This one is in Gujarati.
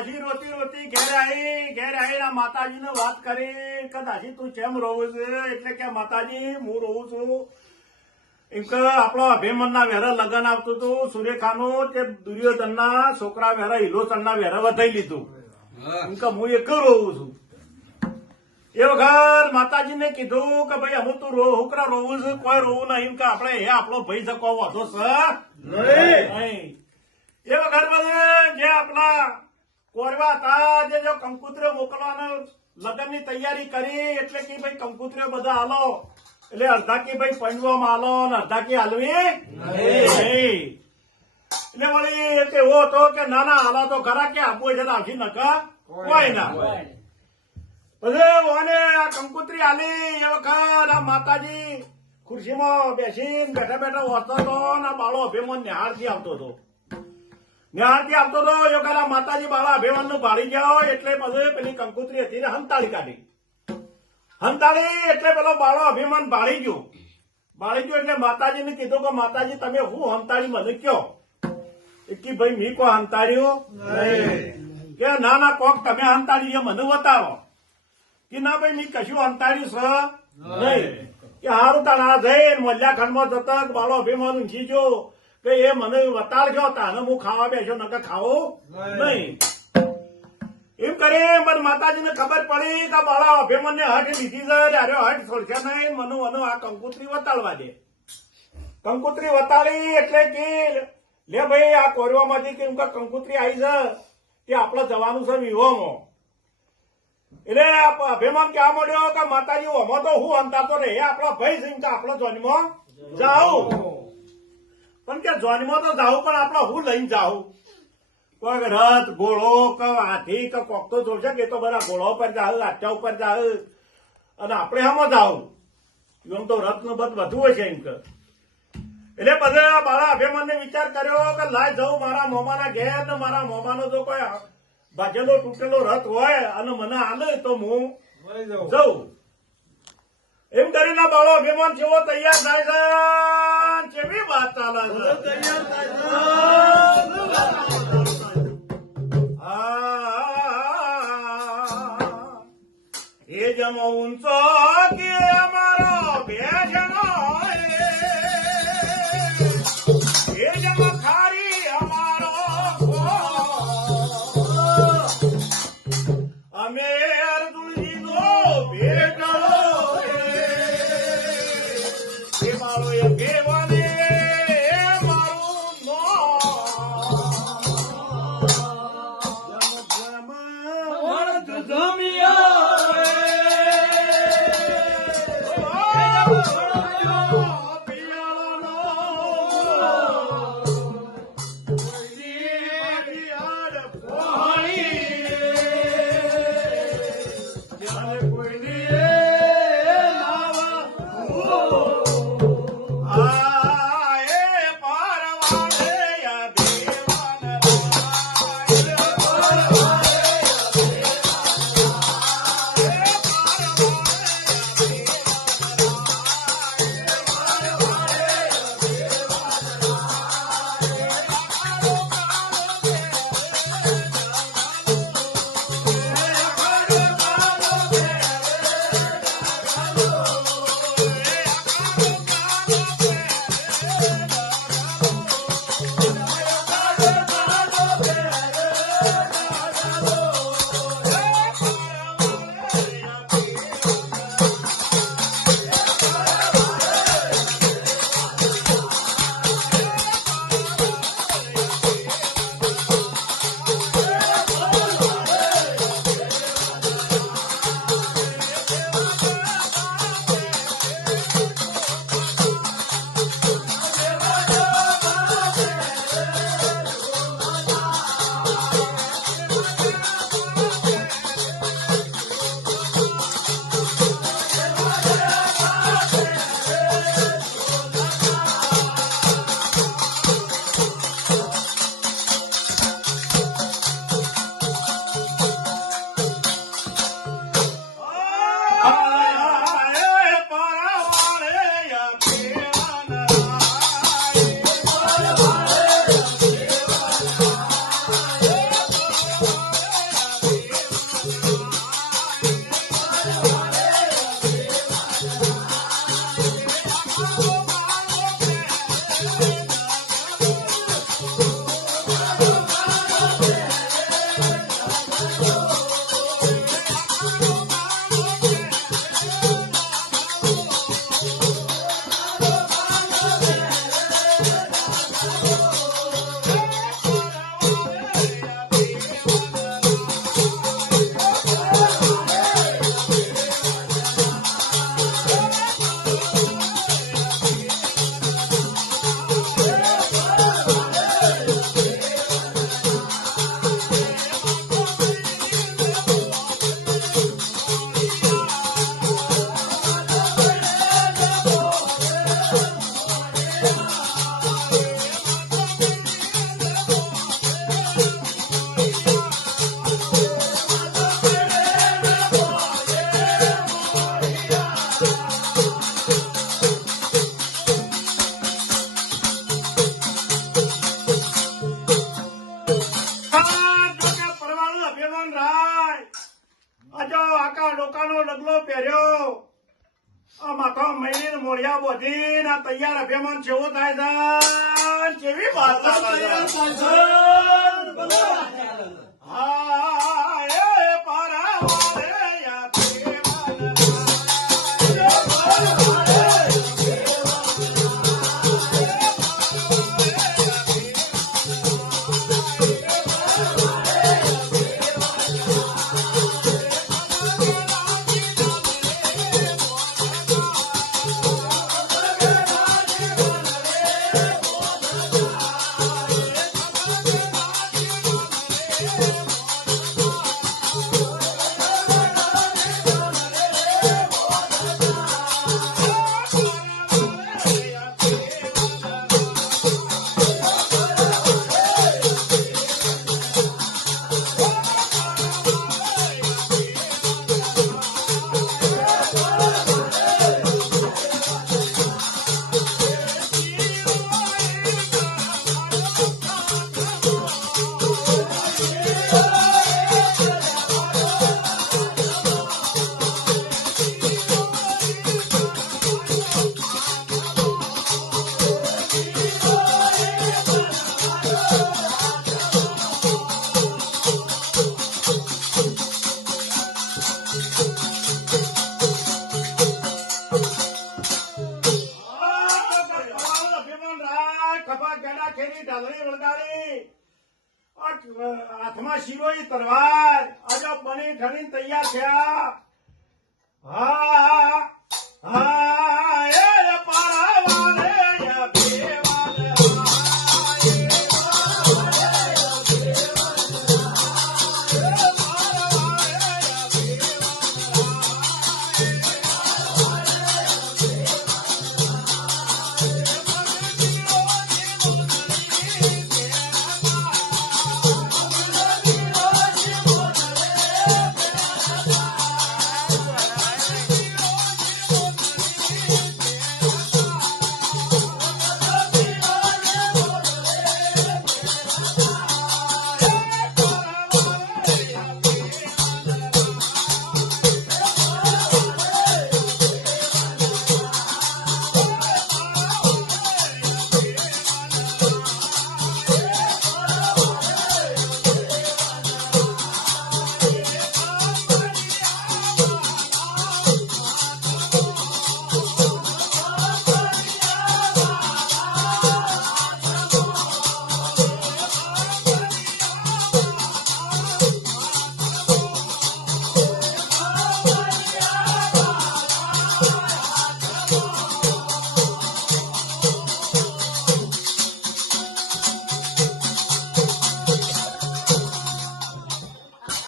દાસી રોતી રોતી ઘેર આવી ઘેર આવીને માતાજીને વાત કરી. કે દાસી તું કેમ રોવું છે? એટલે કે માતાજી હું રોવું છું. એમ કે આપણો અભિમનના વેરા લગ્ન આવતું હતું સુરેખાનું તે દુર્યોધનના છોકરા વેરા હિલોચનના વેરા વધાઈ લીધું. એમ કે હું એક રોવું છું. એ વખત માતાજીને કીધું કે ભાઈ અમુક તું રો હુકરા રોવું છું? કોઈ રોવું નહીં. એમ કે આપણે એ આપણો ભાઈ શકો વધો સર. નહીં. એ વખત જે આપણા કોરવા હતા જે કંકુત્રીઓ મોકલવાનો લગ્નની તૈયારી કરી, એટલે કે ભાઈ કંકુત્રીઓ બધા હાલો એટલે અડધા કે ભાઈ પંડવામાં હાલો ને અડધા કે હાલવી. એટલે વળી એટલે એવો હતો કે ના ના હાલો તો ખરા કે આપવું છે તો નકા? કોઈ ના. પછી ઓને આ કંકુત્રી હાલી એ વખત આ માતાજી ખુરશીમાં બેસીને બેઠા બેઠા વાંચતો હતો ને બાળો અભિમાન નિહાળથી આવતો હતો. નિહાળથી આપતો હતો યોગાના માતાજી બાળા અભિમાનનું ભાળી હોય એટલે પછી પેલી કંકુત્રી હતી ને હંતાળી કાઢી. હંતાળી એટલે પેલો બાળો અભિમાન ભાળી ગયો. ભાળી ગયો એટલે માતાજીને કીધું કે માતાજી, તમે હું હંતાળી મને કયો? કે, ભાઈ, મી કોઈ હંતાળ્યો કે, ના ના, કોક તમે હંતાળી મને બતાવો. કે, ના, ભાઈ, મી કશું હંતાળ્યું છે નહીં. કે, હારું તારા જઈ મલ્યા ખંડમાં જતા બાળો અભિમાન ઊંઘી જો કે એ મને વતાડજો તાને હું ખાવા બેસો નકર ખાવું નહીં. એમ કરે પણ માતાજીને ખબર પડી કે બાળા અભિમાનને હટ લીધી છે ત્યારે હટ છોડશે નહીં. મને મને આ કંકુત્રી વતાડવા દે. કંકુત્રી વતાડી એટલે કે લે ભાઈ આ કોરવામાંથી કેમ કે કંકુત્રી આવી છે કે આપણે જવાનું છે વિહોમાં એટલે અભિમાન ક્યાં મળ્યો કે માતાજી ઓમાં તો હું અંતાતો રે આપણા ભાઈ સિંહ આપણો જન્મ જાઉં. પણ કે જન્મ તો જાવ પણ આપણે હું લઈને જાઉં? કોઈ રથ ઘોડો કે હાથી કે કોક તો જોશે કે તો બધા ઘોડો ઉપર જાવ હાથા ઉપર જાવ અને આપણે આમાં જાવ એમ તો રથ નો બધ વધુ હોય છે એમ કે. એટલે બધા મારા અભિમાનને વિચાર કર્યો કે લાય જાઉં મારા મોમાના ઘેર ને મારા મોમાનો જો કોઈ ભાજેલો તૂટેલો રથ હોય અને મને આલે તો હું જઉં. એમ કરીને બાળો અભિમાન જેવો તૈયાર થાય છે. કેવી વાત ચાલે છે આ, એ પહેર્યો. માથો મહિને મોડિયા બોધી ના તૈયાર અભિમાન જેવો થાય છે. કેવી હા, એ પારા હાથમાં શિરોઈ તલવાર. આજે બની ઠરીને તૈયાર થયા. હા હા.